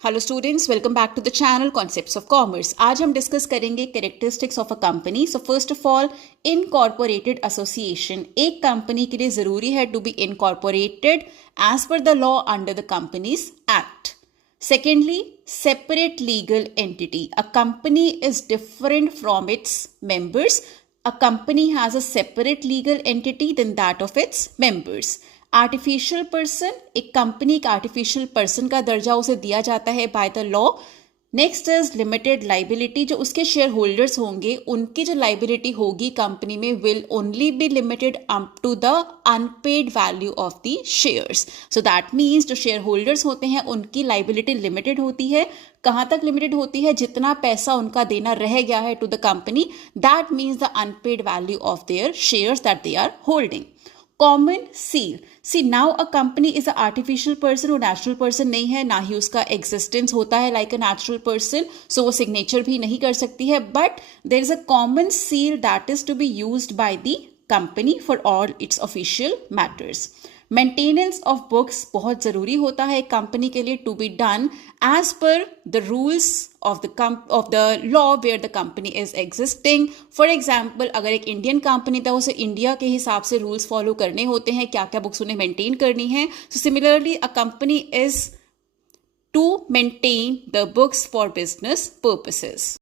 Hello students, welcome back to the channel concepts of commerce. आज हम discuss करेंगे characteristics of a company. So first of all, incorporated association. एक company के लिए जरूरी है to be incorporated as per the law under the companies act. Secondly, separate legal entity. A company is different from its members. A company has a separate legal entity than that of its members. Artificial person, एक company का artificial person का दर्जा उसे दिया जाता है by the law. Next is limited liability. जो उसके शेयर होल्डर्स होंगे उनकी जो लाइबिलिटी होगी कंपनी में will only be limited up to the unpaid value of the shares. So that means जो शेयर होल्डर्स होते हैं उनकी लाइबिलिटी लिमिटेड होती है। कहाँ तक लिमिटेड होती है? जितना पैसा उनका देना रह गया है to the company, that means the unpaid value of their shares that they are holding. Common seal. See now a company is a artificial person, वो नेचुरल पर्सन नहीं है, ना ही उसका एग्जिस्टेंस होता है like a natural person, so वो signature भी नहीं कर सकती है। But there is a common seal that is to be used by the company for all its official matters. Maintenance of books बहुत जरूरी होता है एक कंपनी के लिए to be done as per the rules of the law where the company is existing. For example, अगर एक Indian company था उसे इंडिया के हिसाब से रूल्स फॉलो करने होते हैं, क्या क्या बुक्स उन्हें मेंटेन करनी है। So similarly a company is to maintain the books for business purposes.